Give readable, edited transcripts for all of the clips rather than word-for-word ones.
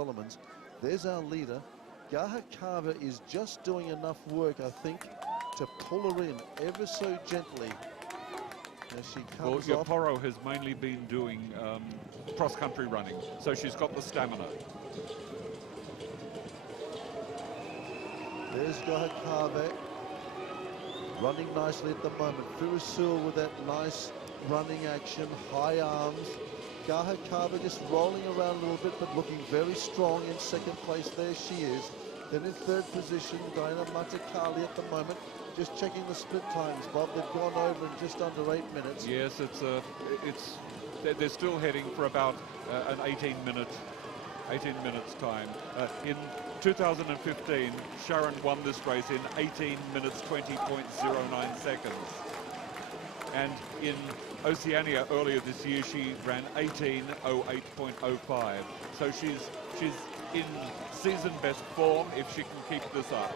Solomons. There's our leader. Gahakava is just doing enough work, I think, to pull her in ever so gently as she comes off. Paro has mainly been doing cross-country running, so she's got the stamina. There's Gahakava running nicely at the moment. Firasul with that nice running action, high arms. Gahakava just rolling around a little bit, but looking very strong in second place. There she is. Then in third position, Diana Matakali at the moment. Just checking the split times, Bob. They've gone over in just under 8 minutes. Yes, they're still heading for about an 18 minutes time. In 2015, Sharan won this race in 18 minutes 20.09 seconds. And in Oceania earlier this year, she ran 18:08.05. So she's in season best form if she can keep this up.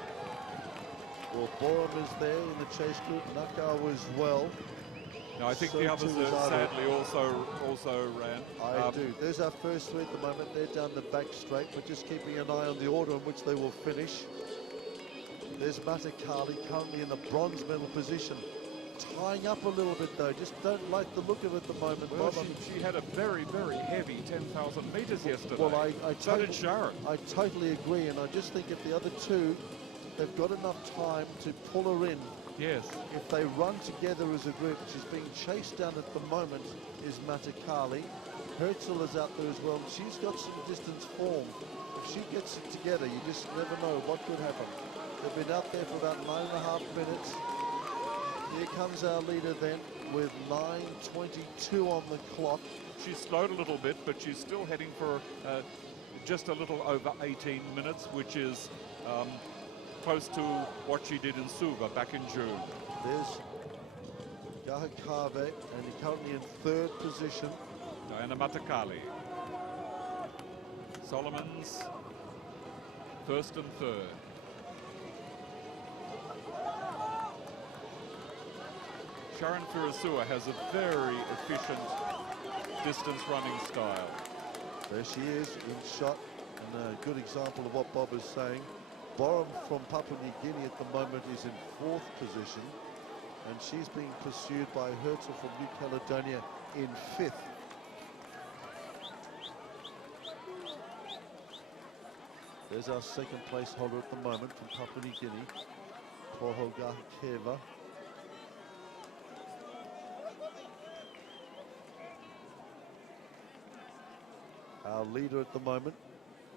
Well, Borum is there in the chase group, Nakao as well. No, I think So the others too is sadly also ran. I do. There's our first three at the moment. They're down the back straight, but just keeping an eye on the order in which they will finish. There's Matakali currently in the bronze medal position. Tying up a little bit though, just don't like the look of it at the moment. Well, Bob. she had a very, very heavy 10,000 metres yesterday. Well, so did Sharan. I totally agree, and I just think if the other two, they've got enough time to pull her in. Yes. If they run together as a group. She's being chased down at the moment is Matakali. Herzl is out there as well. She's got some distance form. If she gets it together, you just never know what could happen. They've been out there for about 9.5 minutes. Here comes our leader then with 9:22 on the clock. She's slowed a little bit, but she's still heading for just a little over 18 minutes, which is close to what she did in Suva back in June. There's Gahakave, and he's currently in third position. Diana Matakali. Solomons, first and third. Sharan Firasua has a very efficient distance running style. There she is in shot, and a good example of what Bob is saying. Borum from Papua New Guinea at the moment is in fourth position, and she's being pursued by Herzl from New Caledonia in fifth. There's our second place holder at the moment from Papua New Guinea, Poho Gahakeva. Our leader at the moment.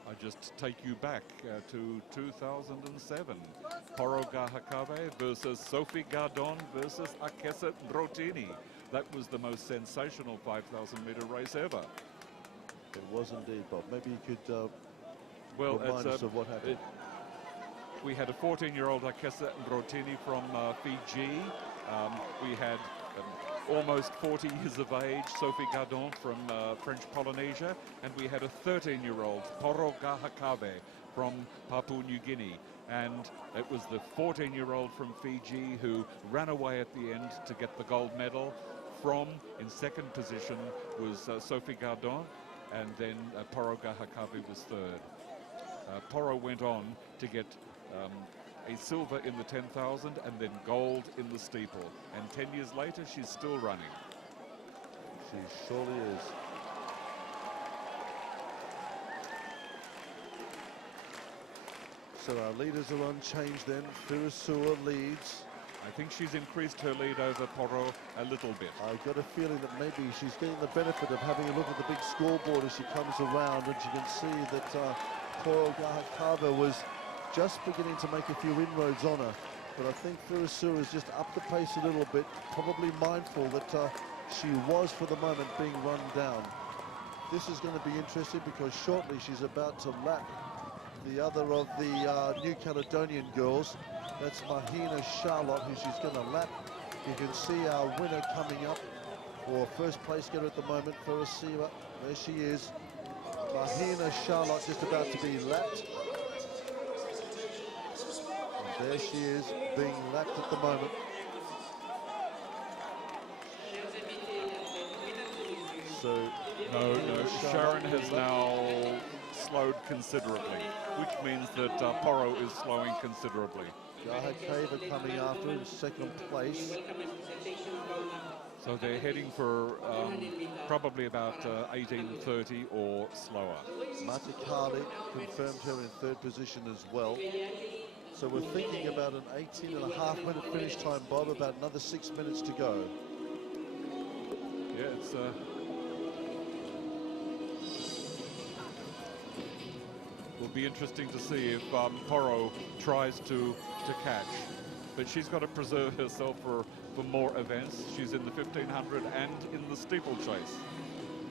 I just take you back to 2007. Paro Gahakave versus Sophie Gardon versus Akesa Brotini. That was the most sensational 5,000 meter race ever. It was indeed, Bob. Maybe you could remind us of what happened. We had a 14-year-old Akesa Brotini from Fiji. We had almost 40 years of age, Sophie Gardon from French Polynesia, and we had a 13-year-old, Paro Gahakave from Papua New Guinea. And it was the 14-year-old from Fiji who ran away at the end to get the gold medal. In second position was Sophie Gardon, and then Paro Gahakave was third. Paro went on to get a silver in the 10,000 and then gold in the steeple. And 10 years later, she's still running. She surely is. So our leaders are unchanged then. Firasua leads. I think she's increased her lead over Paro a little bit. I've got a feeling that maybe she's getting the benefit of having a look at the big scoreboard as she comes around, and she can see that Paro Gahakava was just beginning to make a few inroads on her, but I think Firasua has just upped the pace a little bit, probably mindful that she was for the moment being run down. This is going to be interesting because shortly she's about to lap the other of the New Caledonian girls. That's Mahina Charlotte, who she's going to lap. You can see our winner coming up, or first place getter at the moment, Firasua. There she is. Mahina Charlotte just about to be lapped. There she is, being lapped at the moment. So, no, Sharan has now slowed considerably, which means that Paro is slowing considerably. Gahakava coming after in second place. So they're heading for probably about 18:30 or slower. Matikali confirmed her in third position as well. So we're thinking about an 18.5-minute finish time, Bob, about another 6 minutes to go. Yeah, it's will be interesting to see if Paro tries to catch. But she's got to preserve herself for more events. She's in the 1500 and in the steeplechase.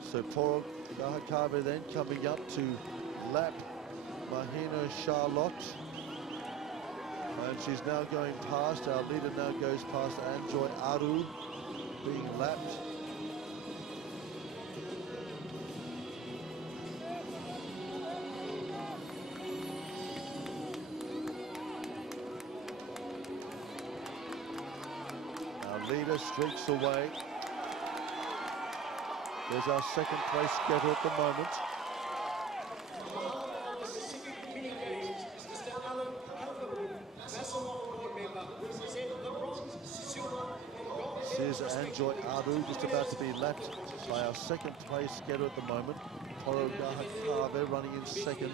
So Paro Gahakava then coming up to lap Mahina Charlotte. And she's now going past, our leader now goes past Anjoy Aru, being lapped. Our leader streaks away. There's our second place getter at the moment. Here's Anjoy Aru just about to be lapped by our second place getter at the moment. Paro Gahakava running in second.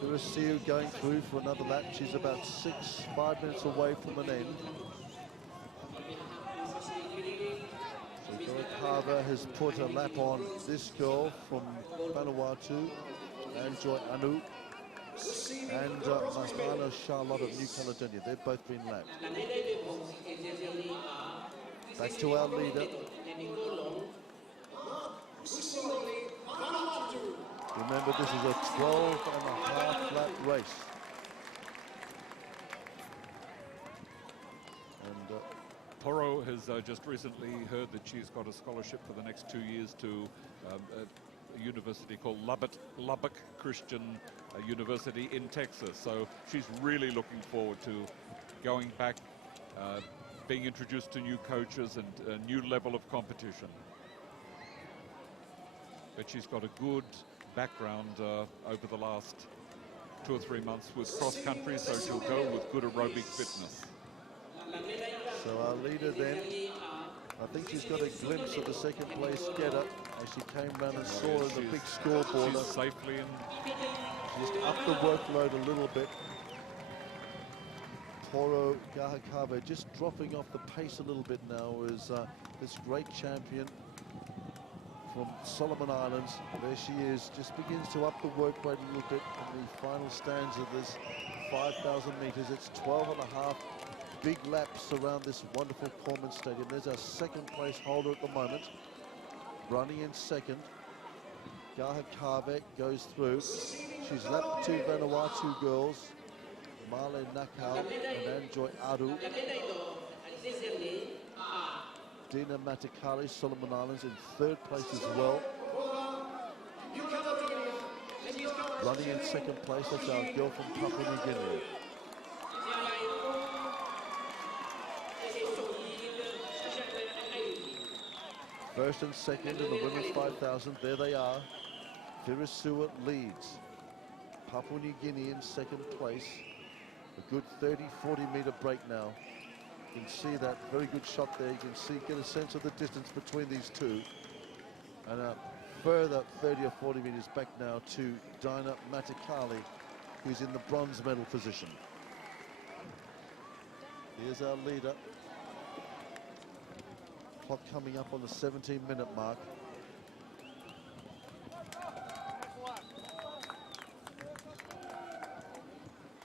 Tuvalu going through for another lap. She's about 5 minutes away from an end. So Gahakava has put a lap on this girl from Vanuatu, Anjoy Anu, and Mahana Charlotte of New Caledonia. They've both been lapped. Back to our leader. Remember, this is a 12.5 lap race. And Paro has just recently heard that she's got a scholarship for the next 2 years to a university called Lubbock Christian University in Texas. So she's really looking forward to going back, being introduced to new coaches and a new level of competition. But she's got a good background over the last 2 or 3 months with cross country, so she'll go with good aerobic fitness. So our leader then, I think she's got a glimpse of the second place getter as she came round and saw the big scoreboard. She's safely in. Just up the workload a little bit. Paro Gahakava just dropping off the pace a little bit now as this great champion from Solomon Islands. There she is, just begins to up the work rate a little bit in the final stanza of this 5,000 meters. It's 12.5 big laps around this wonderful Corman Stadium. There's our second place holder at the moment, running in second. Gahakava goes through. She's lapped the two Vanuatu girls, Marlene Nakal and Anjoy Aru. Dina Matikali, Solomon Islands, in third place as well. Running in second place, that's our girl from Papua New Guinea. First and second in the women's 5,000, there they are. Virasua leads. Papua New Guinea in second place. A good 30-40 meter break now. You can see that very good shot there. You can see, get a sense of the distance between these two. And a further 30 or 40 meters back now to Dina Matikali, who's in the bronze medal position. Here's our leader. Clock coming up on the 17-minute mark.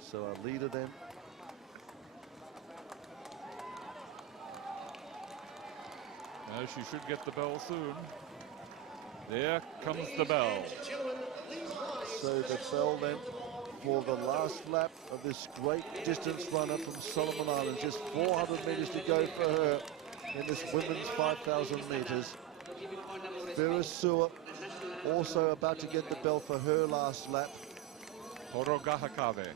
So our leader then. Now she should get the bell soon. There comes the bell. So the bell then for the last lap of this great distance runner from Solomon Islands. Just 400 meters to go for her in this women's 5,000 meters. Virasua also about to get the bell for her last lap. Paro Gahakava.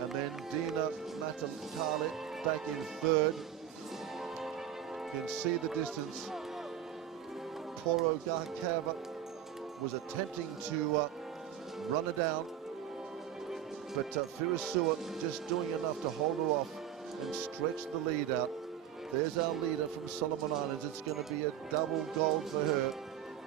And then Dina Matikali back in third. You can see the distance. Paro Gahakava was attempting to run her down, but Firisua just doing enough to hold her off and stretch the lead out. There's our leader from Solomon Islands. It's going to be a double gold for her.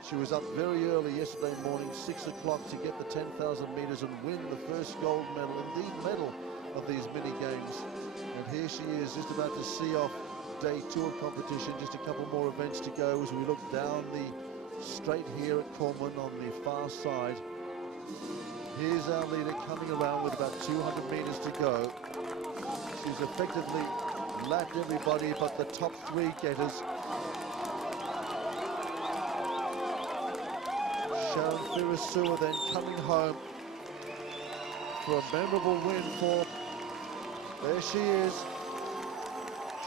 She was up very early yesterday morning, 6 o'clock, to get the 10,000 meters and win the first gold medal, indeed medal, of these mini games. And here she is, just about to see off day 2 of competition. Just a couple more events to go as we look down the straight here at Cornwall on the far side. Here's our leader coming around with about 200 meters to go. She's effectively lapped everybody but the top 3 getters. Sharan Firisua then coming home for a memorable win for, there she is,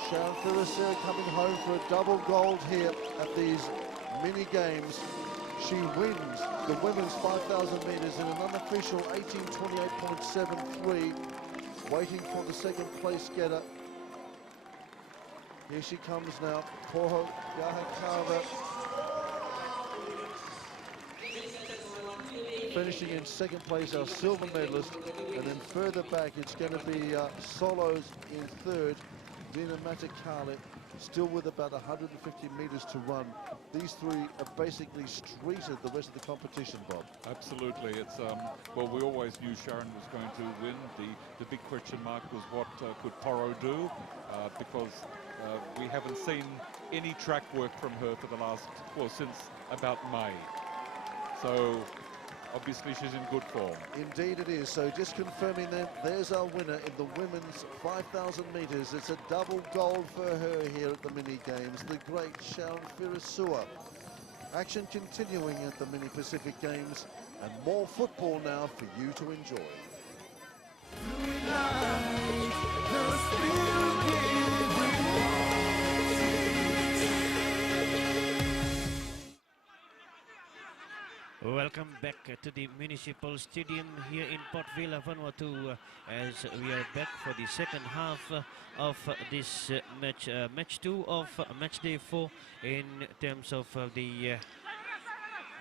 Sharan Firisua coming home for a double gold here at these mini games. She wins the women's 5,000 meters in an unofficial 18:28.73, waiting for the second place getter. Here she comes now, Paro Gahakava, finishing in second place, our silver medalist, and then further back it's going to be solos in third, Dina Matakale, still with about 150 meters to run. These 3 have basically streeted the rest of the competition, Bob. Absolutely. It's well, we always knew Sharan was going to win. The big question mark was what could Paro do, because we haven't seen any track work from her for the last, well, since about May. So obviously she's in good form. Indeed it is. So just confirming that there's our winner in the women's 5,000 meters. It's a double gold for her here at the mini games, the great Sharan Firisua. Action continuing at the mini Pacific Games, and more football now for you to enjoy. Welcome back to the Municipal Stadium here in Port Vila, Vanuatu, as we are back for the second half of this match, match 2 of match day 4 in terms of the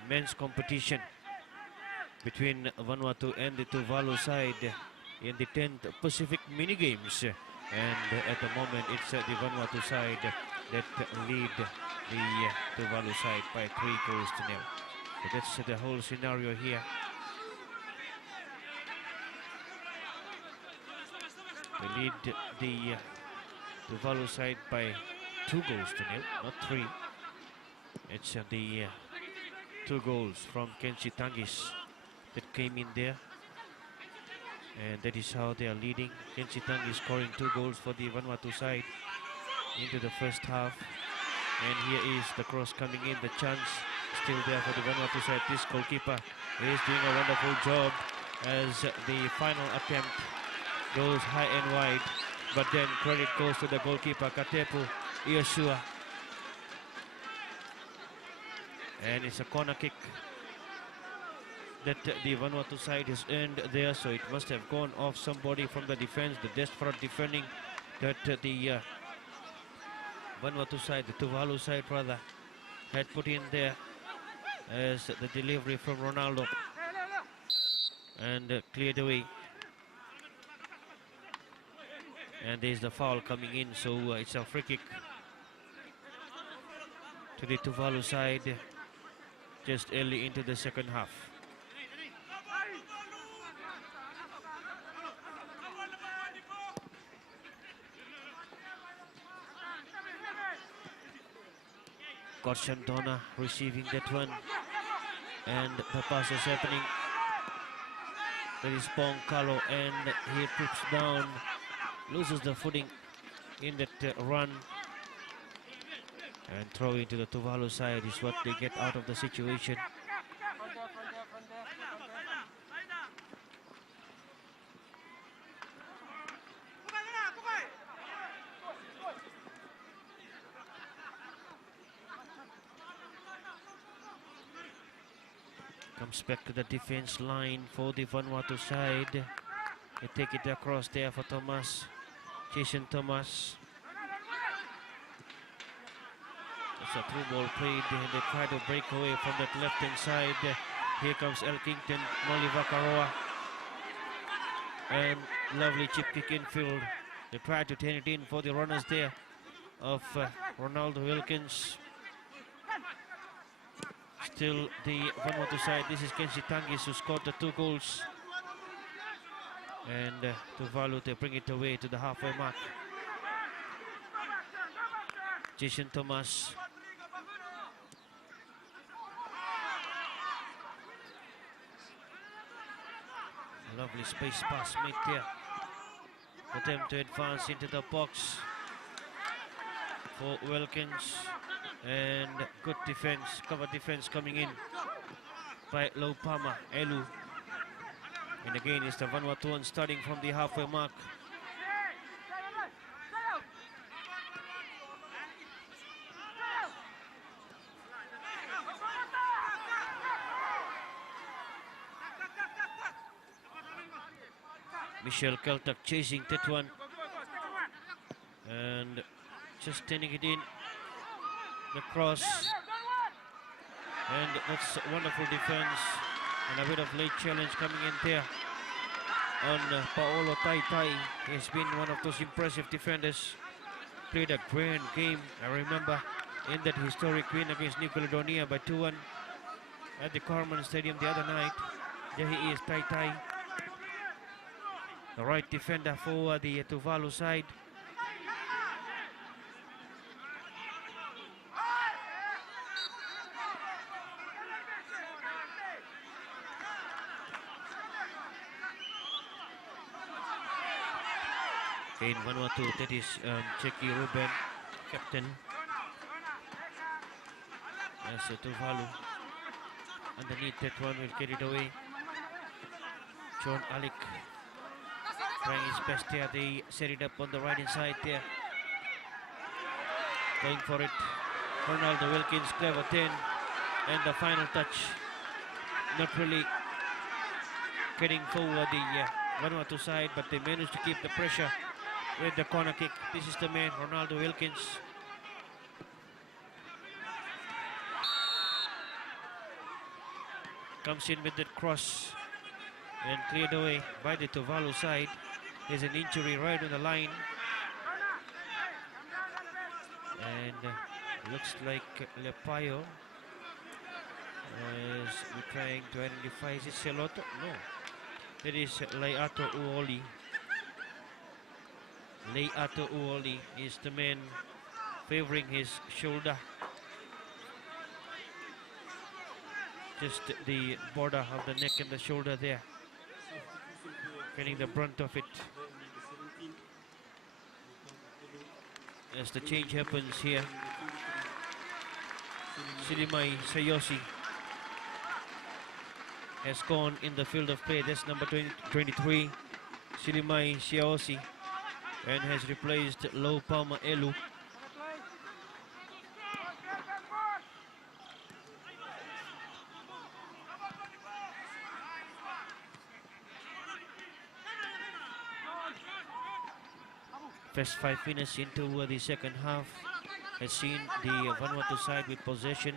men's competition between Vanuatu and the Tuvalu side in the 10th Pacific Mini Games. And at the moment it's the Vanuatu side that lead the Tuvalu side by 3-0. So that's the whole scenario here. They lead the Tuvalu side by 2-0, not 3. It's the 2 goals from Kenshi Tangis that came in there. And that is how they are leading. Kenshi Tangis scoring 2 goals for the Vanuatu side into the first half. And here is the cross coming in, the chance still there for the Vanuatu side. This goalkeeper is doing a wonderful job as the final attempt goes high and wide, but then credit goes to the goalkeeper, Katepu Iosua. And it's a corner kick that the Vanuatu side has earned there, so it must have gone off somebody from the defense, the desperate defending that the Vanuatu side, the Tuvalu side rather, had put in there as the delivery from Ronaldo, and cleared away. And there's the foul coming in, so it's a free kick to the Tuvalu side just early into the second half. Korchandona receiving that one, and the pass is happening. There is Pong Kalo, and he trips down, loses the footing in that run, and throw into the Tuvalu side is what they get out of the situation. Comes back to the defense line for the Vanuatu side. They take it across there for Thomas, Jason Thomas. It's a through ball played, and they try to break away from that left hand side. Here comes Elkington, Molly and lovely chip kick infield. They try to turn it in for the runners there of Ronaldo Wilkins. Still the Vanuatu side. This is Kenshi Tangis who scored the 2 goals. And Tuvalu, they bring it away to the halfway mark. Jason Thomas. Lovely space pass made there for them to advance into the box for Wilkins, and good defense, cover defense coming in by Laupama Elu. And again it's the Vanuatuan starting from the halfway mark. Michel Keltak chasing that one and just turning it in, the cross, and that's wonderful defense and a bit of late challenge coming in there on Paolo Tai. He has been one of those impressive defenders, played a grand game. I remember in that historic win against New Caledonia by 2-1 at the Carman Stadium the other night. There he is, Tai. The right defender for the Tuvalu side. In Vanuatu, that is Cheki Ruben, captain. As Tuvalu underneath that one will get it away. John Alec trying his best here. They set it up on the right hand side there. Going for it. Ronaldo Wilkins, clever 10. And the final touch. Not really getting forward the Vanuatu side, but they managed to keep the pressure with the corner kick. This is the man, Ronaldo Wilkins. Comes in with that cross and cleared away by the Tuvalu side. There's an injury right on the line. And looks like Lepayo is trying to identify. Is it Celoto? No. It is Leiato Uoli. Leiato Uoli is the man favoring his shoulder. Just the border of the neck and the shoulder there. Feeling the brunt of it. As the change happens here. Silimai Sayosi has gone in the field of play. That's number 23, Silimai Sayosi, and has replaced Laupama Elu. First 5 minutes into the second half has seen the Vanuatu side with possession,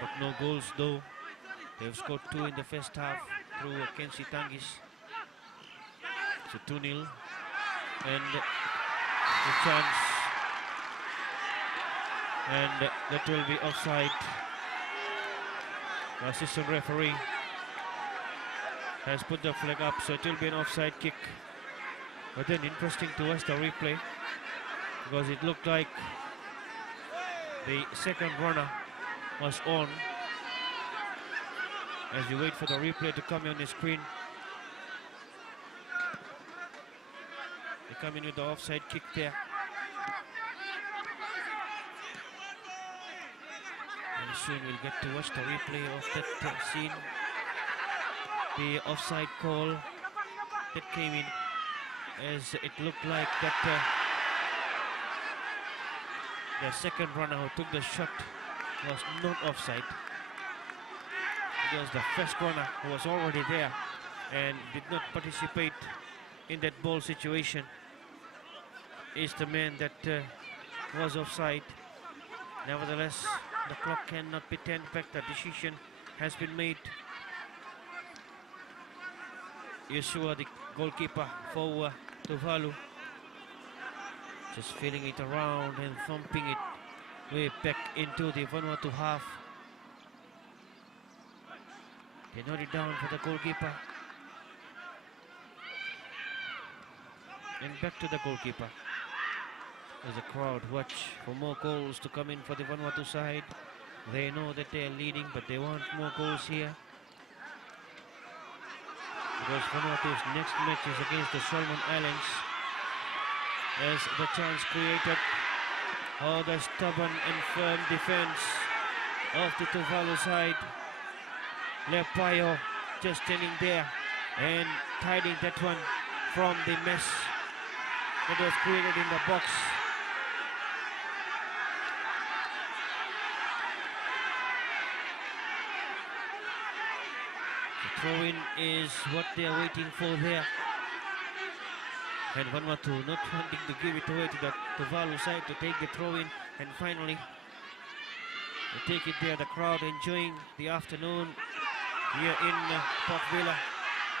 but no goals though. They've scored 2 in the first half through Kenshi Tangis. So 2-0, and the chance, and that will be offside. The assistant referee has put the flag up, so it will be an offside kick. But then interesting to watch the replay, because it looked like the second runner was on. As you wait for the replay to come on the screen, they come in with the offside kick there. And soon we'll get to watch the replay of that scene. The offside call that came in, as it looked like that the second runner who took the shot was not offside. It was the first runner who was already there and did not participate in that ball situation is the man that was offside. Nevertheless, the clock cannot be turned back. The decision has been made Yeshua, the goalkeeper for Tuvalu, just feeling it around and thumping it way back into the Vanuatu half. They note it down for the goalkeeper. And back to the goalkeeper. As the crowd watch for more goals to come in for the Vanuatu side. They know that they are leading, but they want more goals here. Because Vanuatu's next match is against the Solomon Islands. As the chance created. Oh, the stubborn and firm defense of the Tuvalu side. Lepayo just standing there and tidying that one from the mess that was created in the box. The throw-in is what they are waiting for there. And Vanuatu not wanting to give it away to the Tuvalu side to take the throw-in, and finally they take it there. The crowd enjoying the afternoon here in Port Vila.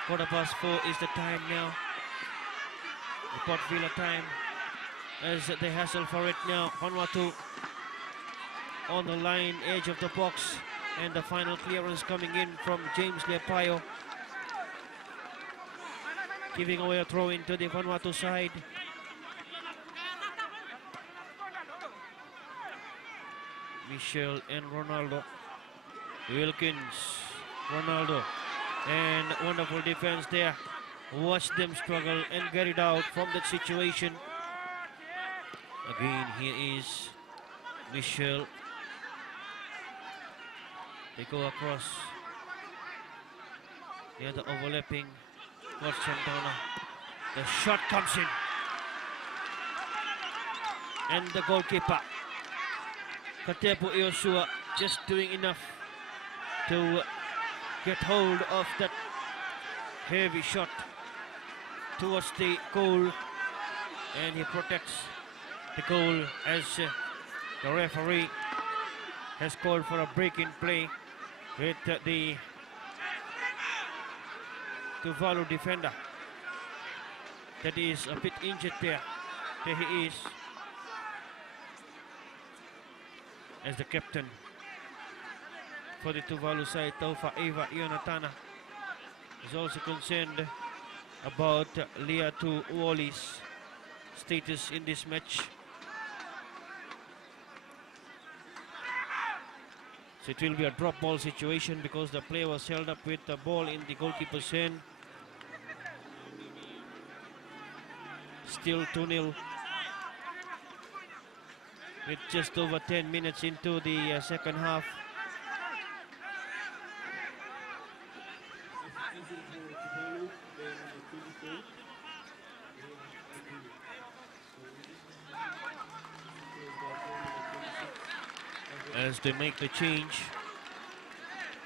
4:15 is the time now. The Port Vila time as they hassle for it now. Vanuatu on the line, edge of the box, and the final clearance coming in from James Lepayo, giving away a throw into the Vanuatu side. Michel and Ronaldo. Wilkins, Ronaldo, and wonderful defense there. Watch them struggle and get it out from that situation. Again, here is Michel. They go across. The other overlapping. Watch Santana. The shot comes in. And the goalkeeper, Katepo Iosua, just doing enough to get hold of that heavy shot towards the goal, and he protects the goal as the referee has called for a break in play with the Tuvalu defender that is a bit injured there. There he is, as the captain for the Tuvalu side, Taufa Eva Ionatana, is also concerned about Liatu Uoli's status in this match. So it will be a drop ball situation because the player was held up with the ball in the goalkeeper's hand. Still 2-0 with just over 10 minutes into the second half. As they make the change,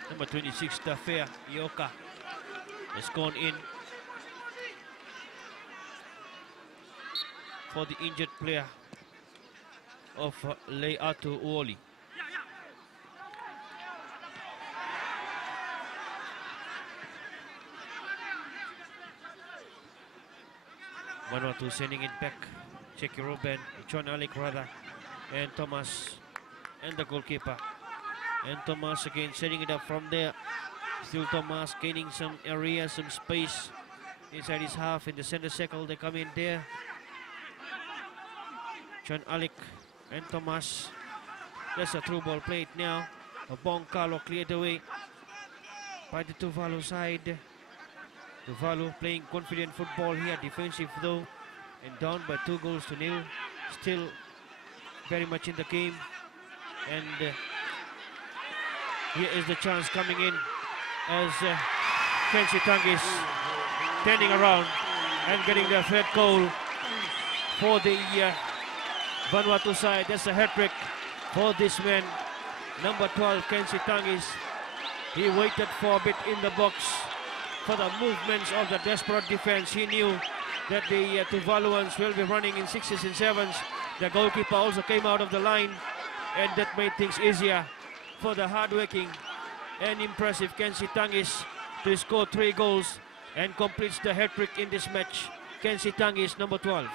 number 26, Tafea Ioka, has gone in for the injured player of Liatu Uoli. Vanuatu sending it back. Checky Ruben, John Alec rather, and Thomas, and the goalkeeper. And Thomas again setting it up from there. Still Thomas gaining some area, some space inside his half. In the center circle, they come in there. John Alec and Thomas. That's a through ball played now. A Bong Carlo cleared away by the Tuvalu side. Tuvalu playing confident football here, defensive though, and down by 2-0. Still very much in the game. And here is the chance coming in as Kenshi Tangis turning around and getting the third goal for the Vanuatu side. That's a hat-trick for this man, number 12, Kenshi Tangis. He waited for a bit in the box for the movements of the desperate defense. He knew that the Tuvaluans will be running in 6s and 7s. The goalkeeper also came out of the line, and that made things easier for the hard-working and impressive Kenshi Tangis to score 3 goals and completes the hat-trick in this match. Kenzie Tangis, number 12.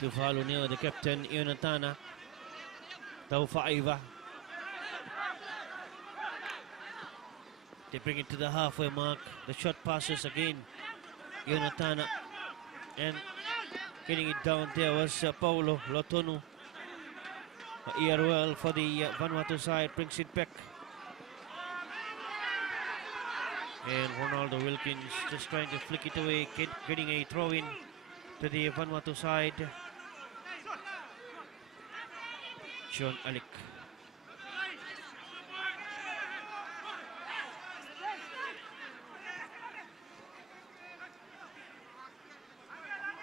Tuvalu near the captain, Yonatana. Taufaiva. They bring it to the halfway mark. The shot passes again. Yonatana. And getting it down there was Paulo Lotonu. ERL for the Vanuatu side brings it back. And Ronaldo Wilkins just trying to flick it away, getting a throw in to the Vanuatu side. John Alec.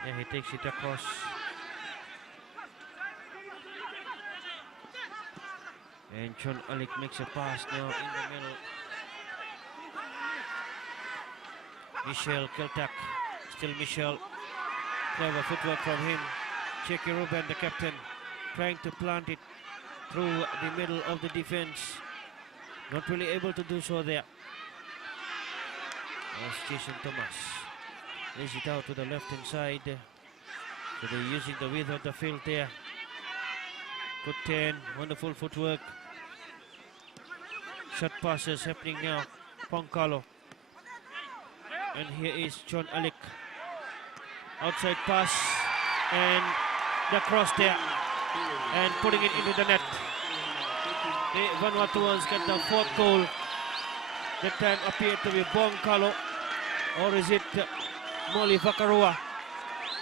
Yeah, he takes it across. And John Alec makes a pass now in the middle. Michel Keltak. Still Michel. Clever footwork from him. Jackie Ruben, the captain, trying to plant it through the middle of the defense. Not really able to do so there. As Jason Thomas lays it out to the left hand side. So they're using the width of the field there. Good 10, wonderful footwork. Shot passes happening now. Poncalo. And here is John Alec. Outside pass. And the cross there. And putting it into the net. The Vanuatuans get the fourth goal. That time appeared to be Poncalo. Or is it Molly Vakarua?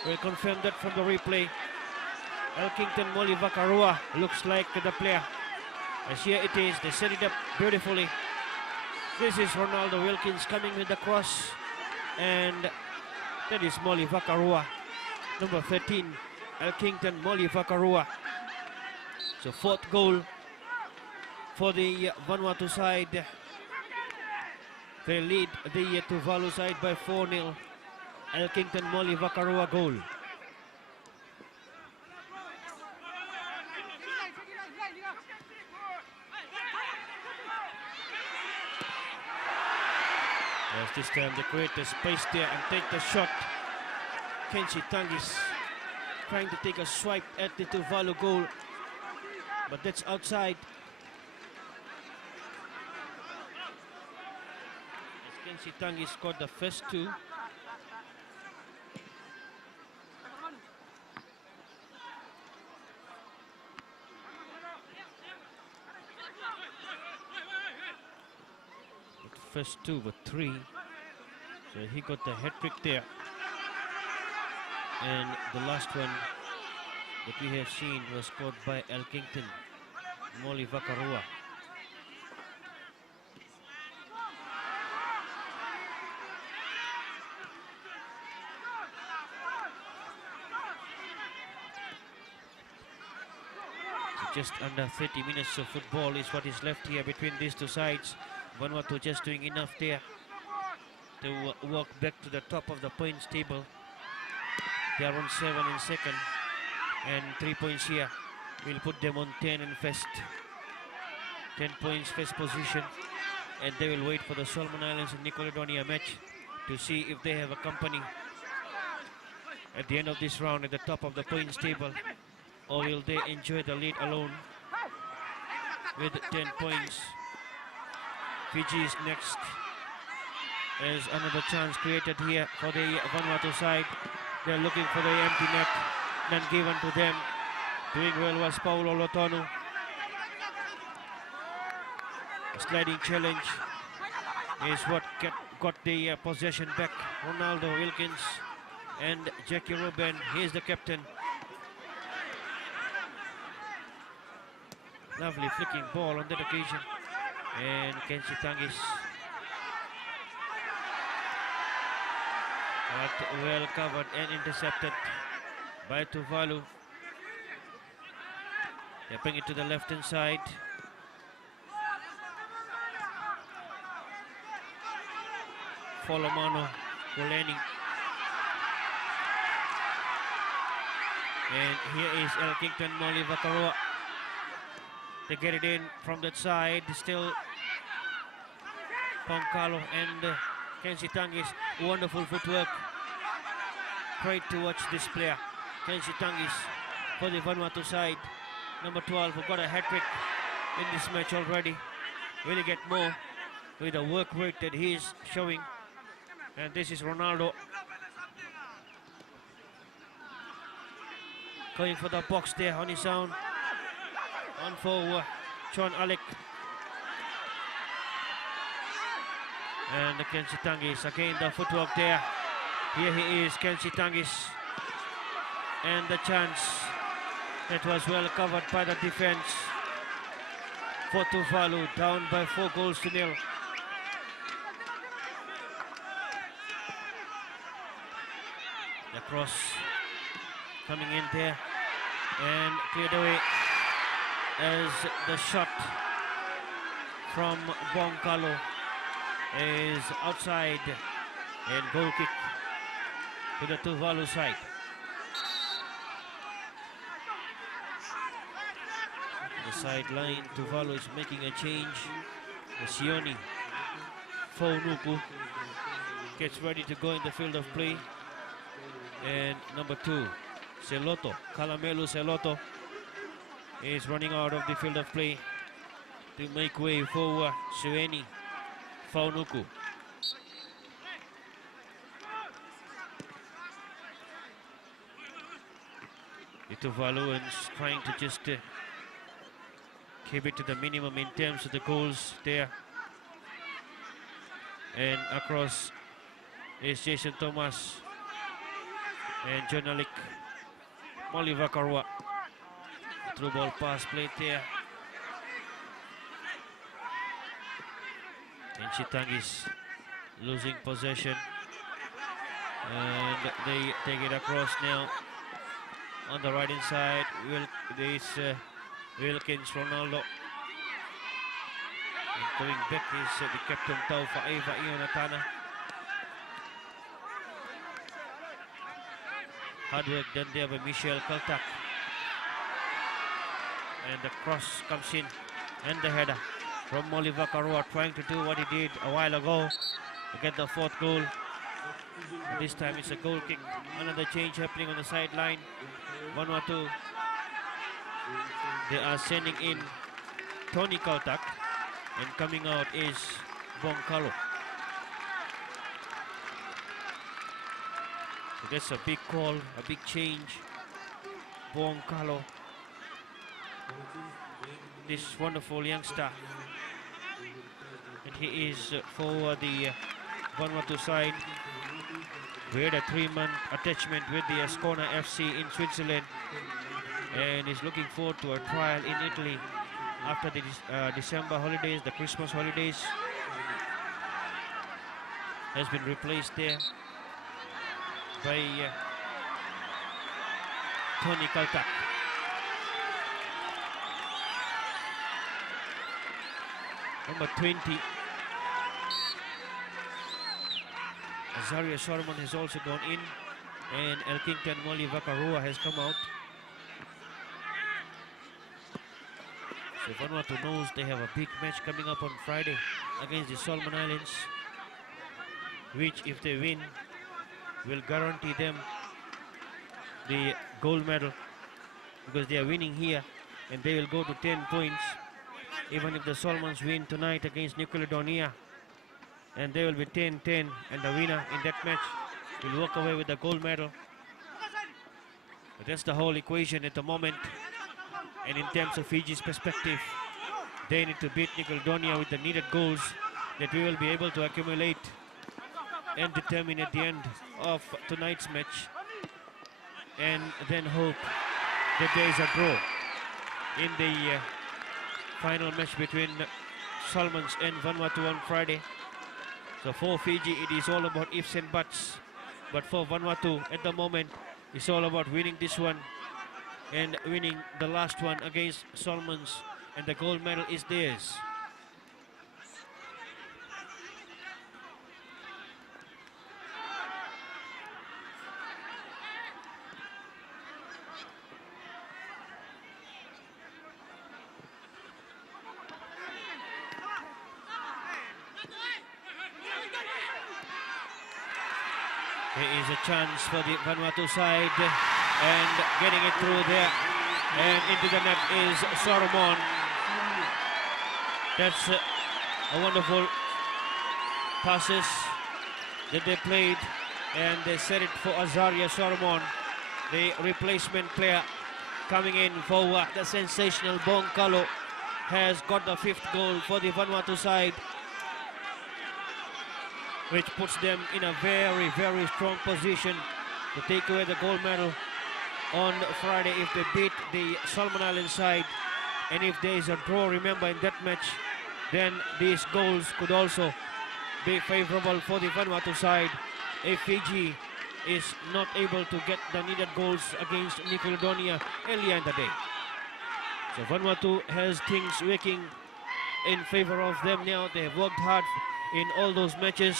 We'll confirm that from the replay. Elkington Molly Vakarua looks like the player. As here it is, they set it up beautifully. This is Ronaldo Wilkins coming with the cross. And that is Molly Vakarua. Number 13, Elkington Molly Vakarua. So fourth goal for the Vanuatu side. They lead the Tuvalu side by 4-0. Elkington Molly Vakarua goal. As this time they create the space there and take the shot. Kenshi Tangis trying to take a swipe at the Tuvalu goal, but that's outside. As Kenshi Tangis scored the first two. First two were 3, so he got the hat-trick there. And the last one that we have seen was scored by Elkington, Molly Vakarua. So just under 30 minutes of football is what is left here between these two sides. Vanuatu just doing enough there to walk back to the top of the points table. They are on 7 in second, and 3 points here will put them on 10 in first. 10 points first position, and they will wait for the Solomon Islands and New Caledonia match to see if they have a company at the end of this round at the top of the points table, or will they enjoy the lead alone with 10 points. Fiji is next. There's another chance created here for the Vanuatu side. They're looking for the empty net, none given to them. Doing well was Paulo Lotonu. A sliding challenge is what got the possession back. Ronaldo Wilkins and Jackie Ruben. Here's the captain. Lovely flicking ball on that occasion. And Kenshi Tangis. But well covered and intercepted by Tuvalu. They bring it to the left hand side. Folomano Goleni. And here is El Kington Molly Vakaroa. They get it in from that side. Still Pancalo and Kenzie Tangis. Wonderful footwork. Great to watch this player. Kenzie Tangis for the Vanuatu side. Number 12 who got a hat-trick in this match already. Really get more with the work rate that he is showing. And this is Ronaldo going for the box there on his own. On for John Alec. And the Kenzie Tangis again, the footwork there. Here he is, Kenzie Tangis. And the chance that was well covered by the defense for Tuvalu, down by 4-0. The cross coming in there and cleared away as the shot from Boncalo is outside, and goal kick to the Tuvalu side. The sideline, Tuvalu is making a change. Sioni Faunuku gets ready to go in the field of play. And number 2, Seloto, Kalamelu Seloto is running out of the field of play to make way for Sueni Faunuku. The Tuvaluans trying to just keep it to the minimum in terms of the goals there. And across is Jason Thomas and Jonalik Molivakarwa. Through ball pass played there. And Chitangis losing possession. And they take it across now on the right hand side. Wilkins Ronaldo. And going back is the captain Taufa Eva Ionatana. Hard work done there by Michel Kaltak. And the cross comes in, and the header from Moliva Karua, trying to do what he did a while ago to get the 4th goal. This time it's a goal kick. Another change happening on the sideline. Vanuatu, they are sending in Tony Kaltak, and coming out is Boncalo. So that's a big call, a big change. Boncalo, this wonderful youngster, and he is for the Vanuatu side. We had a 3-month attachment with the Ascona FC in Switzerland, and is looking forward to a trial in Italy after the December holidays, the Christmas holidays. Has been replaced there by Tony Kaltak. Number 20, Azaria Solomon has also gone in, and El Kington Molly Vakarua has come out. So Vanuatu knows they have a big match coming up on Friday against the Solomon Islands, which, if they win, will guarantee them the gold medal, because they are winning here and they will go to 10 points. Even if the Solomons win tonight against New Caledonia, and they will be 10-10, and the winner in that match will walk away with the gold medal. But that's the whole equation at the moment. And in terms of Fiji's perspective, they need to beat New Caledonia with the needed goals that we will be able to accumulate and determine at the end of tonight's match, and then hope that there is a draw in the final match between Solomons and Vanuatu on Friday. So for Fiji, it is all about ifs and buts, but for Vanuatu at the moment, it's all about winning this one and winning the last one against Solomons, and the gold medal is theirs. There is a chance for the Vanuatu side, and getting it through there and into the net is Solomon. That's a wonderful passes that they played, and they set it for Azaria Solomon, the replacement player coming in for the sensational Bongkalo, has got the 5th goal for the Vanuatu side, which puts them in a very, very strong position to take away the gold medal on Friday if they beat the Solomon Island side. And if there is a draw, remember, in that match, then these goals could also be favorable for the Vanuatu side if Fiji is not able to get the needed goals against New Caledonia earlier in the day. So Vanuatu has things working in favor of them now. They have worked hard in all those matches.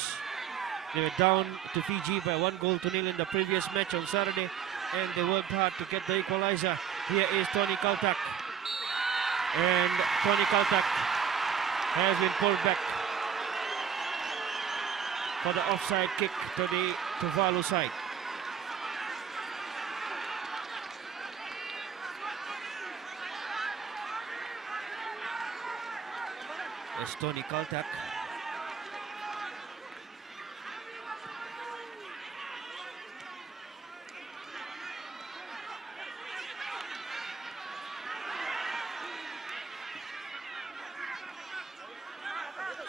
They were down to Fiji by 1-0 in the previous match on Saturday, and they worked hard to get the equalizer. Here is Tony Kaltak, and Tony Kaltak has been pulled back for the offside kick to the Tuvalu side. There's Tony Kaltak.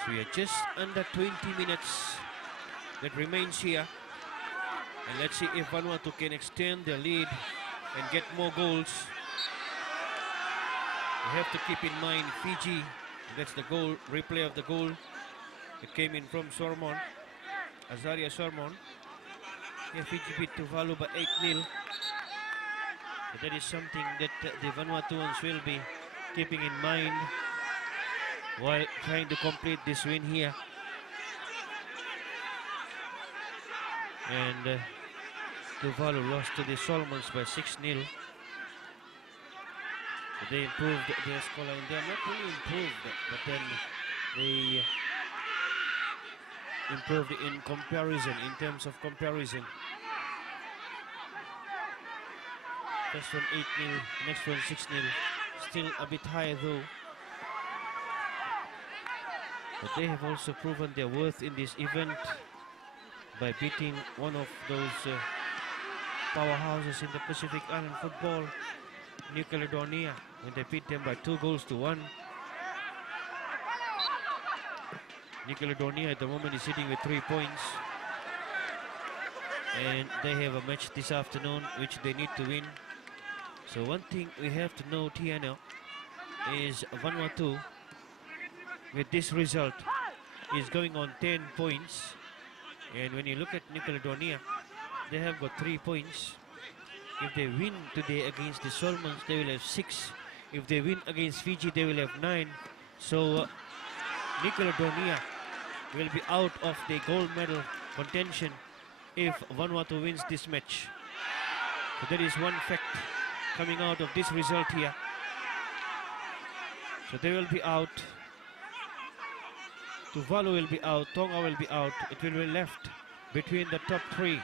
So we are just under 20 minutes that remains here, and let's see if Vanuatu can extend their lead and get more goals. We have to keep in mind Fiji, that's the goal, replay of the goal that came in from Sormon, Azaria Sormon. Here Fiji beat Tuvalu by 8-0. So that is something that the Vanuatuans will be keeping in mind while trying to complete this win here. And Tuvalu lost to the Solomons by 6-0. So they improved their scoreline. They are not really improved, but then they improved in comparison, in terms of comparison. First one 8-0, next one 6-0. Still a bit higher though. But they have also proven their worth in this event by beating one of those powerhouses in the Pacific Island football, New Caledonia, when they beat them by 2-1. New Caledonia at the moment is sitting with 3 points, and they have a match this afternoon which they need to win. So one thing we have to note here now is Vanuatu, with this result, is going on 10 points. And when you look at New Caledonia, they have got 3 points. If they win today against the Solomons, they will have 6. If they win against Fiji, they will have 9. So New Caledonia will be out of the gold medal contention if Vanuatu wins this match. So there is one fact coming out of this result here. So they will be out. Tuvalu will be out, Tonga will be out. It will be left between the top 3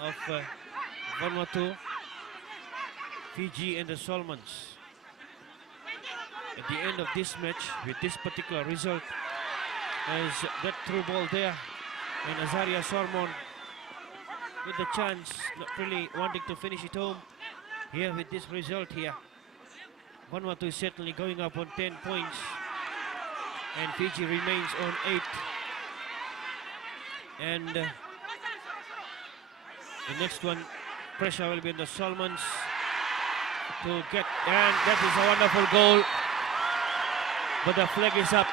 of Vanuatu, Fiji and the Solomons. At the end of this match, with this particular result, as that through ball there, and Azaria Sormon with the chance, not really wanting to finish it home. Here with this result here, Vanuatu is certainly going up on 10 points, and Fiji remains on 8. And the next one, pressure will be on the Solomons to get, and that is a wonderful goal. But the flag is up.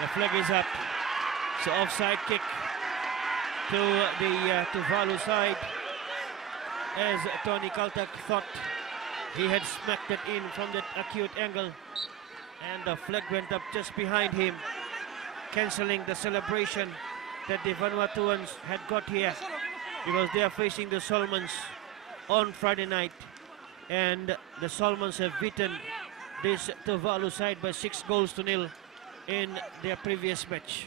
The flag is up. So offside kick to the Tuvalu side, as Tony Kaltak thought he had smacked it in from that acute angle, and the flag went up just behind him, cancelling the celebration that the Vanuatuans had got here, because they are facing the Solomons on Friday night, and the Solomons have beaten this Tuvalu side by 6-0 in their previous match.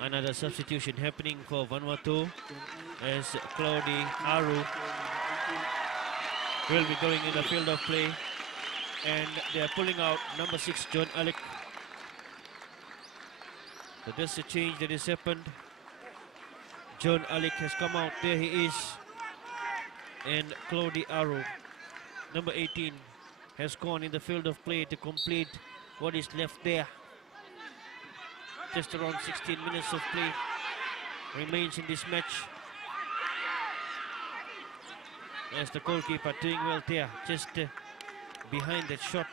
Another substitution happening for Vanuatu as Claudi Aru will be going in the field of play, and they are pulling out number 6 John Alec. So that's a change that has happened. John Alec has come out. There he is, and Claudi Aru, number 18, has gone in the field of play to complete what is left there. Just around 16 minutes of play remains in this match. As the goalkeeper doing well there, just behind that shot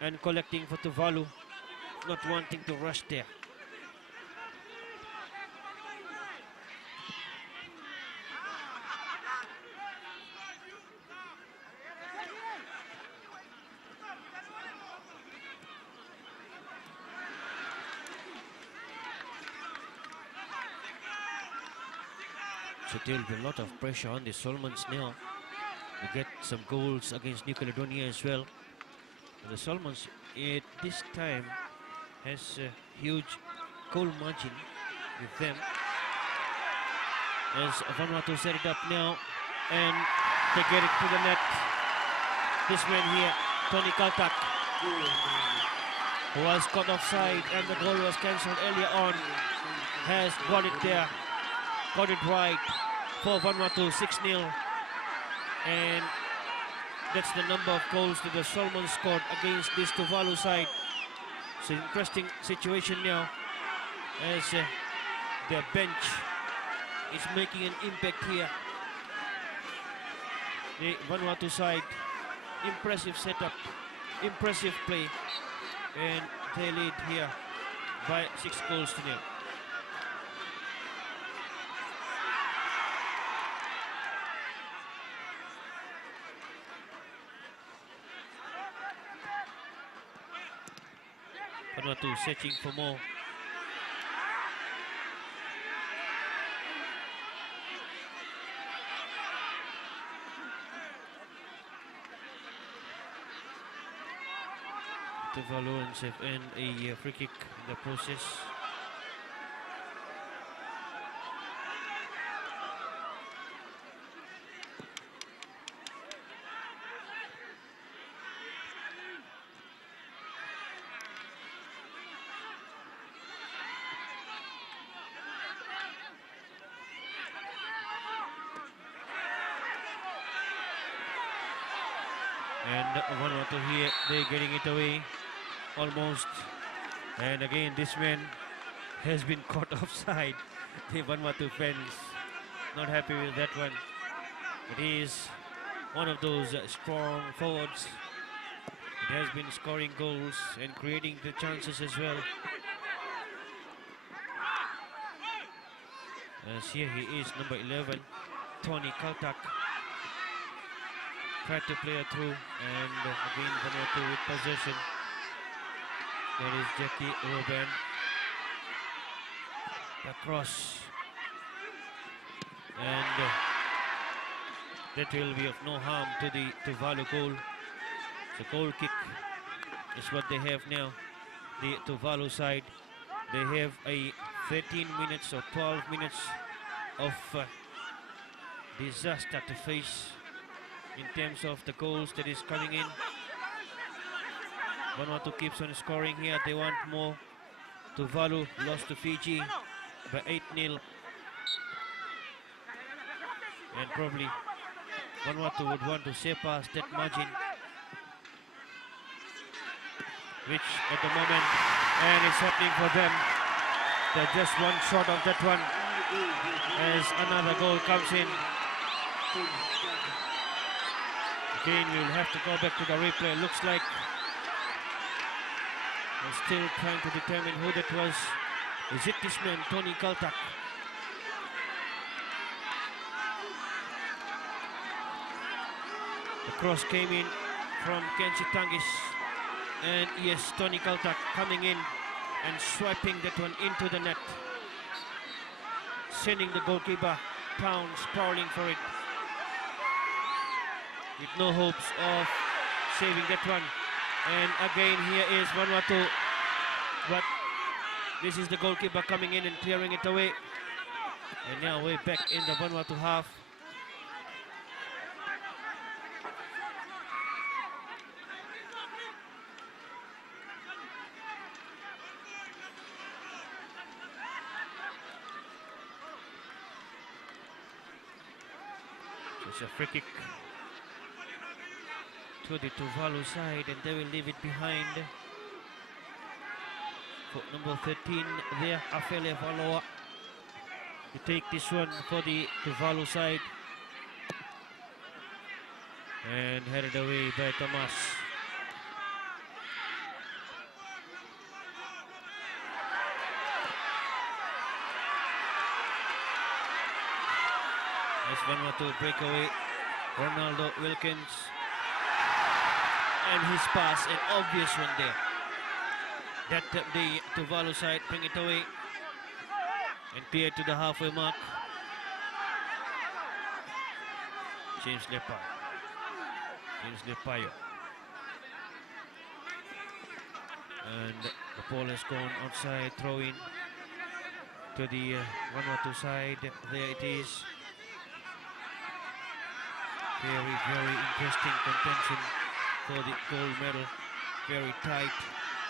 and collecting for Tuvalu, not wanting to rush there. So there will be a lot of pressure on the Solomons now to get some goals against New Caledonia as well. And the Solomons at this time has a huge goal margin with them. As Vanuatu set it up now, and they get it to the net. This man here, Tony Kaltak, who was caught offside and the goal was cancelled earlier on, has got it there. Got it right for Vanuatu, 6-0, and that's the number of goals that the Solomons scored against this Tuvalu side. It's an interesting situation now as their bench is making an impact here. The Vanuatu side, impressive setup, impressive play, and they lead here by 6-0. Vanuatu searching for more. Tuvalu have earned a free kick in the process. And Vanuatu here, they're getting it away almost. And again, this man has been caught offside. The Vanuatu fans not happy with that one. It is one of those strong forwards. It has been scoring goals and creating the chances as well. As here he is, number 11, Tony Kaltak. Tried to play it through, and again Vanuatu with possession. There is Jackie Ruben. The cross, and that will be of no harm to the Tuvalu goal. The goal kick is what they have now. The Tuvalu side, they have a 13 minutes or 12 minutes of disaster to face in terms of the goals that is coming in. Vanuatu keeps on scoring here. They want more. Tuvalu lost to Fiji by 8-0. And probably Vanuatu would want to surpass that margin, which at the moment, and it's happening for them. They're just one short of that one as another goal comes in. Again, we'll have to go back to the replay. Looks like they're still trying to determine who that was. Is it this man, Tony Kaltak? The cross came in from Kenshi Tangis, and yes, Tony Kaltak coming in and swiping that one into the net, sending the goalkeeper down, sprawling for it, with no hopes of saving that one. And again, here is Vanuatu, but This is the goalkeeper coming in and clearing it away. And now we're back in the Vanuatu half. It's a free kick to the Tuvalu side, and they will leave it behind. For number 13 there, Afele Valoa, to take this one for the Tuvalu side. And headed away by Tomas. Nice Vanuatu breakaway. Ronaldo Wilkins. And his pass, an obvious one there. That the Tuvalu side bring it away and clear to the halfway mark. James Lepayo. And the ball has gone outside, throw in to the Vanuatu side. There it is. Very, very interesting contention for the gold medal. Very tight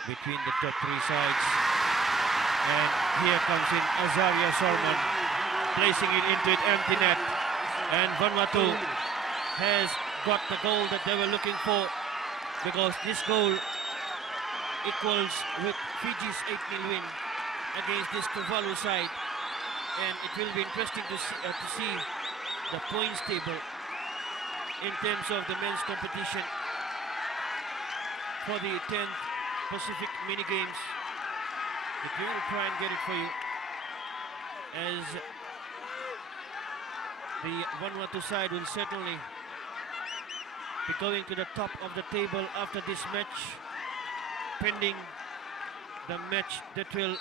between the top three sides. And here comes in Azaria Sorman, placing it into an empty net. And Vanuatu has got the goal that they were looking for, because this goal equals with Fiji's 8-0 win against this Tuvalu side. And it will be interesting to see the points table in terms of the men's competition for the 10th Pacific mini games. But we will try and get it for you, as the Vanuatu side will certainly be going to the top of the table after this match, pending the match that will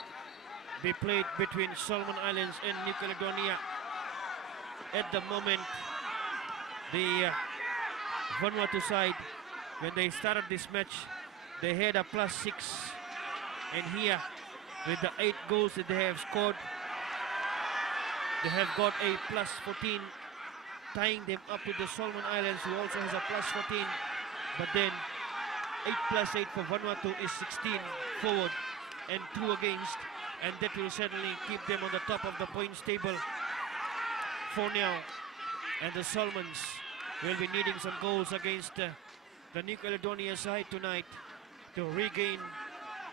be played between Solomon Islands and New Caledonia. At the moment, the Vanuatu side, when they started this match, they had a +6, and here, with the 8 goals that they have scored, they have got a +14, tying them up with the Solomon Islands, who also has a +14. But then 8 + 8 for Vanuatu is 16 forward and 2 against, and that will certainly keep them on the top of the points table for now. And the Solomons will be needing some goals against the New Caledonia side tonight to regain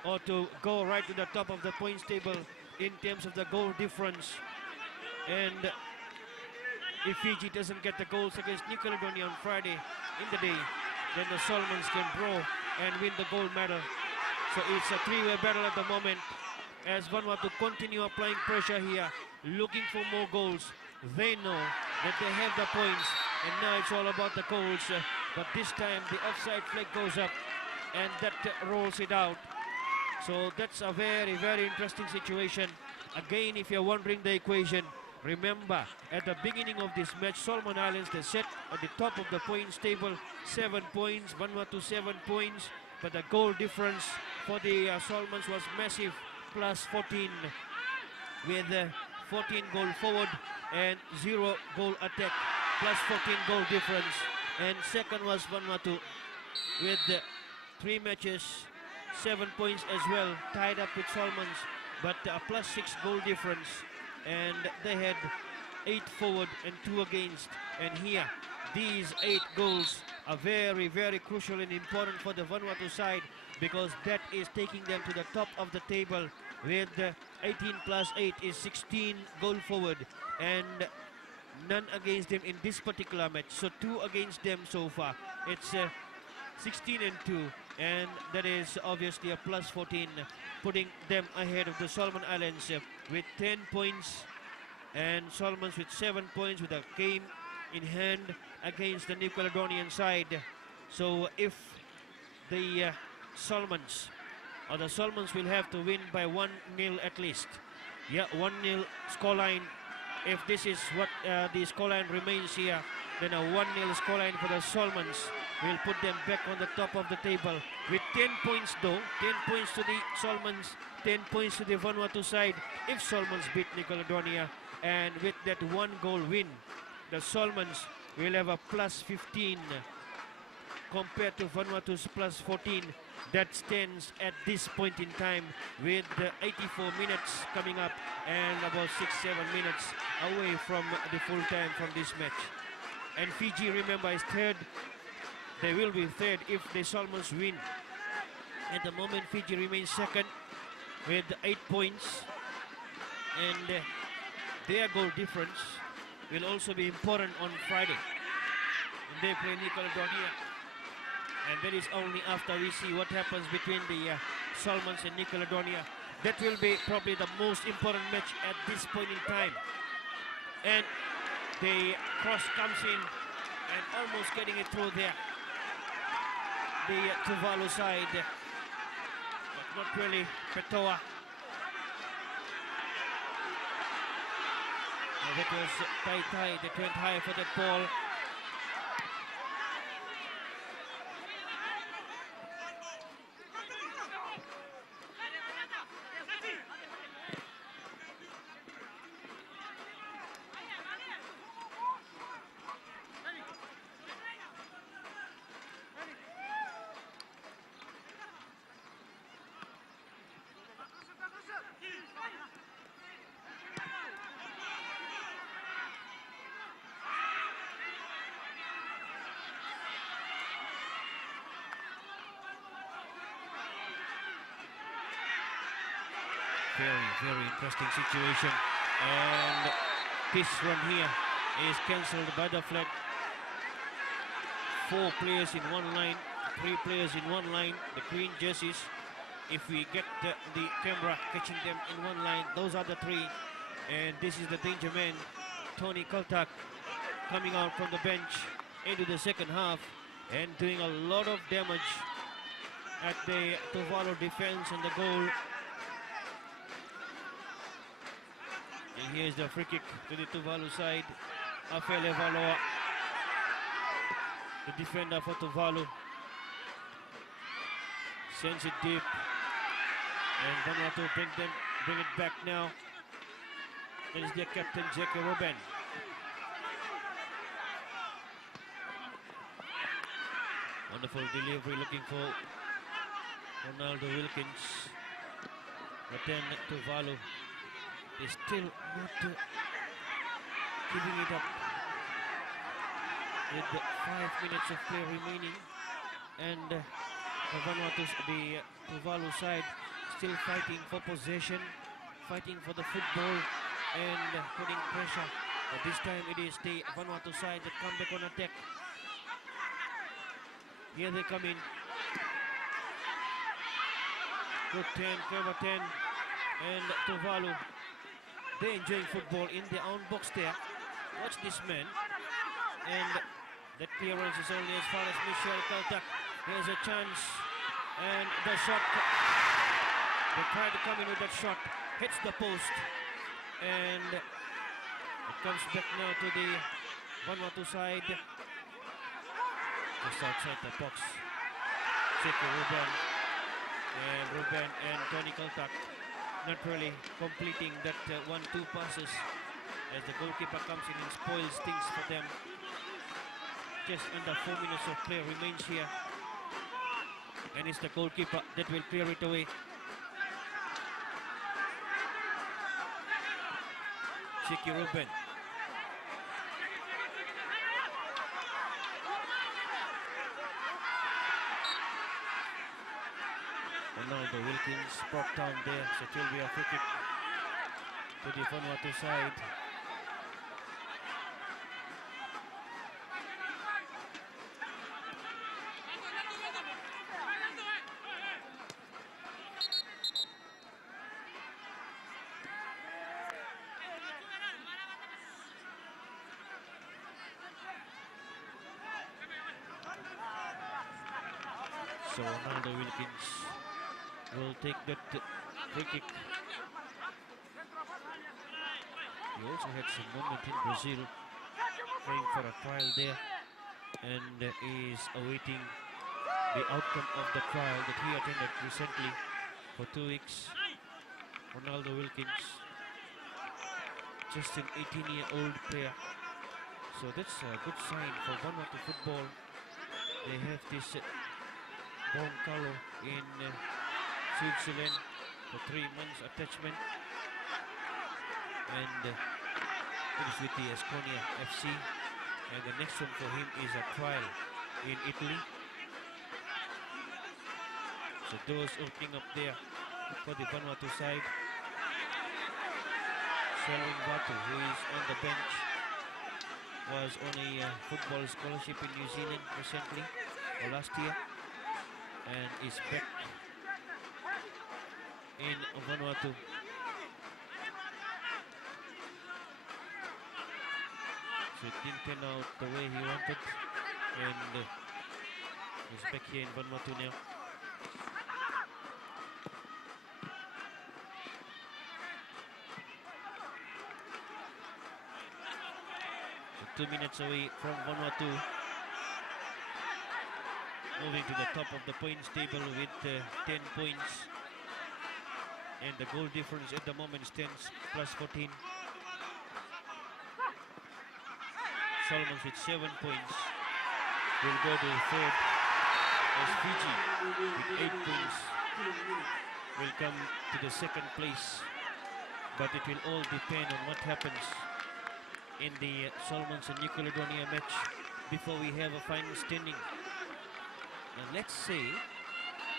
or to go right to the top of the points table in terms of the goal difference. And if Fiji doesn't get the goals against New Caledonia on Friday in the day, then the Solomons can draw and win the gold medal. So it's a three-way battle at the moment, as Vanuatu continue applying pressure here, looking for more goals. They know that they have the points, and now it's all about the goals. But this time the offside flag goes up, and that rolls it out. So that's a very, very interesting situation. Again, if you're wondering the equation, remember at the beginning of this match, Solomon Islands, they set at the top of the points table, 7 points, Vanuatu 7 points, but the goal difference for the Solomons was massive, +14, with 14 goal forward and 0 goal attack, +14 goal difference. And second was Vanuatu with 3 matches, 7 points as well, tied up with Solomons, but a +6 goal difference. And they had 8 forward and 2 against. And here, these 8 goals are very, very crucial and important for the Vanuatu side, because that is taking them to the top of the table, with 18 + 8 is 16 goal forward, and none against them in this particular match. So 2 against them so far. It's 16 and 2, and that is obviously a +14, putting them ahead of the Solomon Islands with 10 points, and Solomons with 7 points, with a game in hand against the New Caledonian side. So if the Solomons will have to win by 1-0 at least. Yeah, 1-0 scoreline. If this is what the scoreline remains here, Then a 1-0 scoreline for the Solomons will put them back on the top of the table with 10 points though. 10 points to the Solomons, 10 points to the Vanuatu side if Solomons beat Nickelodeonia. And with that 1-goal win, the Solomons will have a plus 15 compared to Vanuatu's plus 14. That stands at this point in time with 84 minutes coming up and about 6-7 minutes away from the full time from this match. And Fiji, remember, is third. They will be third if the Solomons win. At the moment, Fiji remains second with 8 points. And their goal difference will also be important on Friday. And they play Nickelodeonia. And that is only after we see what happens between the Solomons and Nickelodeonia. That will be probably the most important match at this point in time. And the cross comes in and almost getting it through there. The Tuvalu side, but not really. Petoa. That was Tai that went high for that ball. Very interesting situation, and this run here is cancelled by the flag. 4 players in one line, 3 players in one line, the green jerseys. If we get the camera catching them in one line, those are the 3. And this is the danger man, Tony Kaltak, coming out from the bench into the second half and doing a lot of damage at the Tuvalu defense and the goal. And here's the free kick to the Tuvalu side. Afele Valoa, the defender for Tuvalu, sends it deep. And Vanuatu bring it back now. That is their captain, Jackie Ruben. Wonderful delivery, looking for Ronaldo Wilkins. But then Tuvalu is still not giving it up. With 5 minutes of play remaining, and the Tuvalu side still fighting for possession, fighting for the football, and putting pressure. But this time it is the Vanuatu side that come back on attack. Here they come in. Good 10, clever 10, and Tuvalu. They're enjoying football in their own box there. Watch this man. And that clearance is only as far as Michel Kaltak. Here's a chance. And the shot. They try to come in with that shot. Hits the post. And it comes back now to the Vanuatu side. Just outside the box. Seki Ruben. And Ruben and Tony Kaltak not really completing that 1-2 passes as the goalkeeper comes in and spoils things for them. Just under 4 minutes of play remains here, and it's the goalkeeper that will clear it away. Seki Ruben. Ronaldo Wilkins brought down there, so it will be a free kick to the Vanuatu side. So Ronaldo Wilkins will take that free kick. He also had some moment in Brazil playing for a trial there, and is awaiting the outcome of the trial that he attended recently for 2 weeks. Ronaldo Wilkins, just an 18-year-old player. So that's a good sign for Vanuatu football. They have this Bon Carlo in Switzerland for 3 months attachment, and finished with the Asconia FC, and the next one for him is a trial in Italy. So doors opening up there for the Vanuatu side. Sharan, who is on the bench, was on a football scholarship in New Zealand recently, or last year, and is back in Vanuatu. So it didn't turn out the way he wanted, and he's back here in Vanuatu now. So 2 minutes away from Vanuatu, moving to the top of the points table with 10 points, and the goal difference at the moment stands +14. Solomons with 7 points will go to third, as Fiji with 8 points will come to the second place, but it will all depend on what happens in the Solomons and New Caledonia match before we have a final standing. Now let's say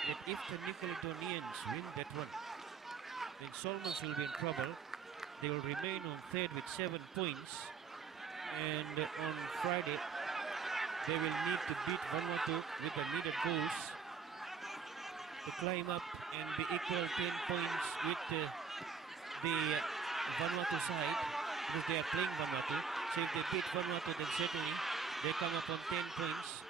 that if the New Caledonians win that one, then Solomons will be in trouble. They will remain on third with 7 points, and on Friday they will need to beat Vanuatu with the needed goals to climb up and be equal 10 points with the Vanuatu side, because they are playing Vanuatu. So if they beat Vanuatu, then certainly they come up on 10 points,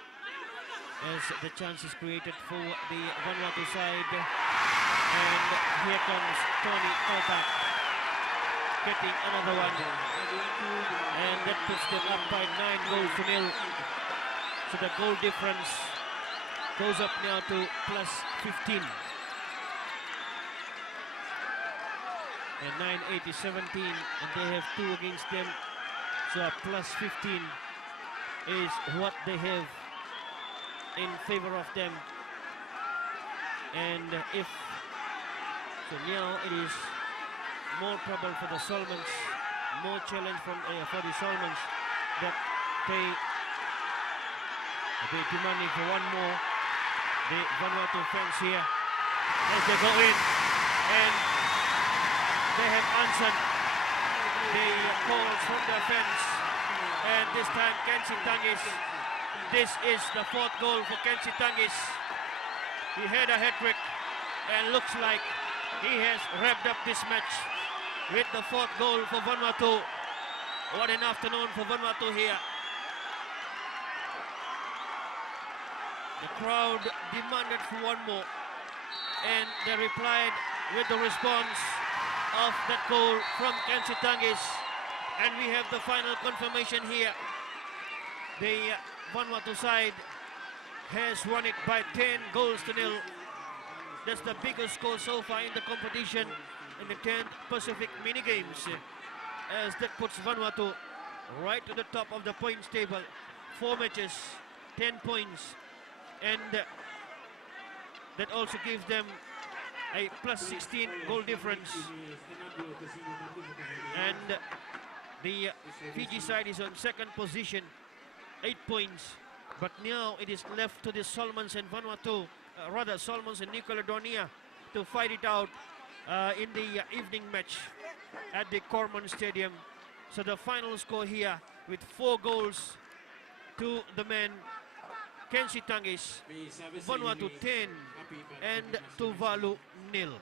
as the chance is created for the Vanuatu side. And here comes Tony Kaltak getting another one, and that puts them up by 9-0. So the goal difference goes up now to +15. And 9-17, and they have 2 against them, so a +15 is what they have in favor of them. And if so, now it is more trouble for the Solomons, more challenge from for the Solomons, that they demanding for one more. The Vanuatu fans here as they go in, and they have answered the calls from their fans, and this time Kensi Tangis. This is the 4th goal for Kensi Tangis. He had a hat-trick, and looks like he has wrapped up this match with the 4th goal for Vanuatu. What an afternoon for Vanuatu here. The crowd demanded for one more, and they replied with the response of that goal from Kensi Tangis. And we have the final confirmation here. The Vanuatu side has won it by 10-0. That's the biggest score so far in the competition in the 10th Pacific mini games, as that puts Vanuatu right to the top of the points table. 4 matches, 10 points, and that also gives them a +16 goal difference. And the Fiji side is on 2nd position, 8 points, but now it is left to the Solomons and Vanuatu, Solomons and New Caledonia, to fight it out in the evening match at the Corman Stadium. So the final score here, with 4 goals to the men, Kensi Tangis, Vanuatu 10 and Tuvalu 0.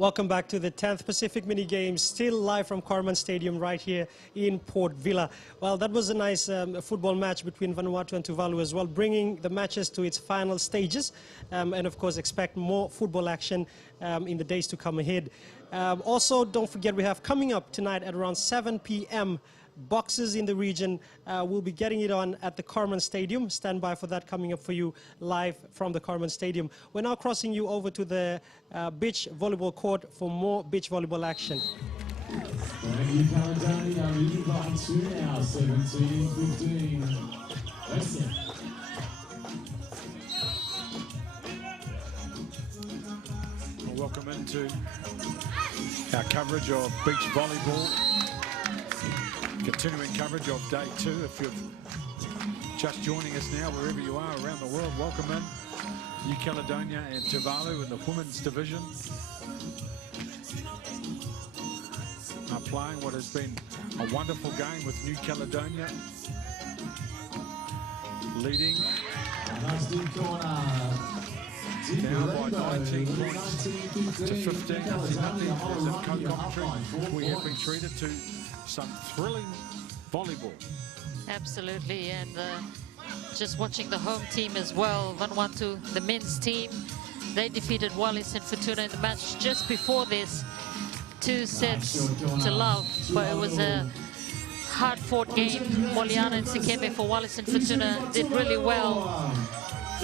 Welcome back to the 10th Pacific Mini Games, still live from Corman Stadium right here in Port Vila. Well, that was a nice football match between Vanuatu and Tuvalu as well, bringing the matches to its final stages. And of course, expect more football action in the days to come ahead. Also, don't forget we have coming up tonight at around 7 p.m. boxes in the region. We'll be getting it on at the Corman Stadium. Stand by for that coming up for you live from the Corman Stadium. We're now crossing you over to the beach volleyball court for more beach volleyball action. Welcome into our coverage of beach volleyball. Continuing coverage of day 2. If you're just joining us now, wherever you are around the world, welcome in. New Caledonia and Tuvalu in the women's division are playing what has been a wonderful game with New Caledonia leading now by 19 points to 15. As in co-commentary, we have been treated to some thrilling volleyball. Absolutely, and just watching the home team as well, Vanuatu, the men's team, they defeated Wallis and Fortuna in the match just before this, 2 sets to love, but it was a hard-fought game. Moliana and Sikeme for Wallis and Fortuna did really well,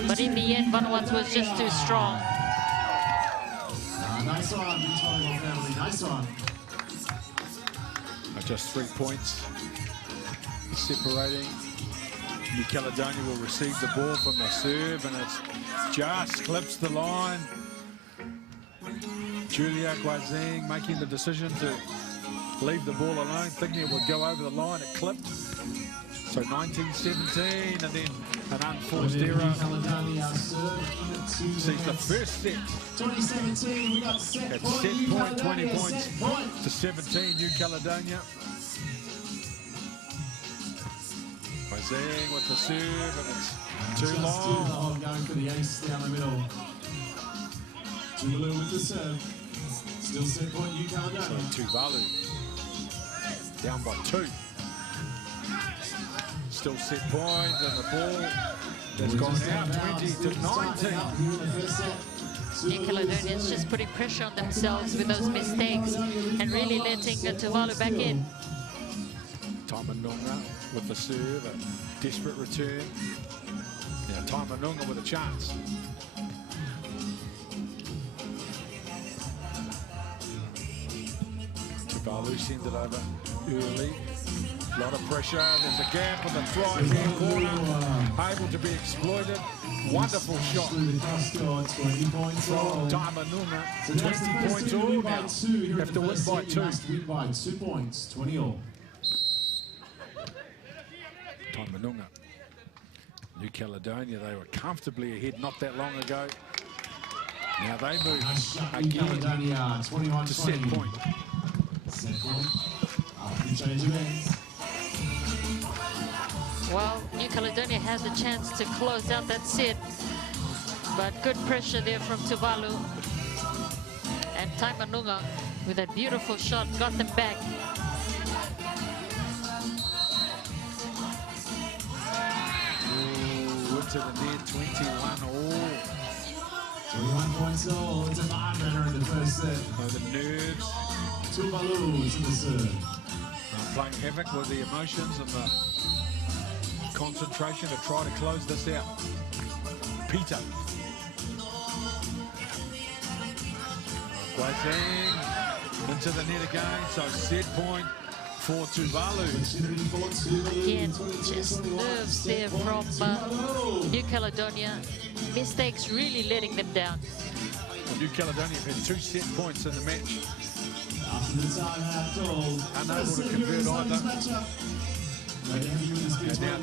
but in the end, Vanuatu was just too strong. Nice one, beach volleyball family, nice one. Just 3 points separating. New Caledonia will receive the ball from the serve, and it's just clips the line. Julia Guazing making the decision to leave the ball alone, thinking it would go over the line. It clipped. So 19-17, and then an unforced error. Sees the first set. 2017, we got set At point. set point, 20 Set points point. to 17, New Caledonia. Guazing with the serve, and it's too long. Going for the ace down the middle. Tuvalu with the serve. Still set point, New Caledonia. So Tuvalu down by 2. Still set point, and the ball has gone out 20-19. New Caledonians just putting pressure on themselves with those mistakes and really letting Tuvalu back in. Taimanunga with the serve, a desperate return. Now Taimanunga with a chance. Tuvalu sends it over early. A lot of pressure, there's a gap on the right-hand corner, able to be exploited. Wonderful shot from Taimanunga. 20 points all now. You have to win by 2. Win by 2 points, 20 all. Taimanunga. New Caledonia, they were comfortably ahead not that long ago. Now they move again to set point. Set point. After the change of ends. Well, New Caledonia has a chance to close out that set, but good pressure there from Tuvalu. And Taimanunga with a beautiful shot got them back. Ooh, into the net, 21 all. 21 points all. It's a barn-runner in the first set. Oh, the nerves. Tuvalu to the serve. Playing havoc with the emotions and the concentration to try to close this out. Peter. Guazing into the net again, so set point for Tuvalu. Again, just nerves there from New Caledonia. Mistakes really letting them down. Well, New Caledonia had 2 set points in the match. After the time half goal, Unable to convert either. And now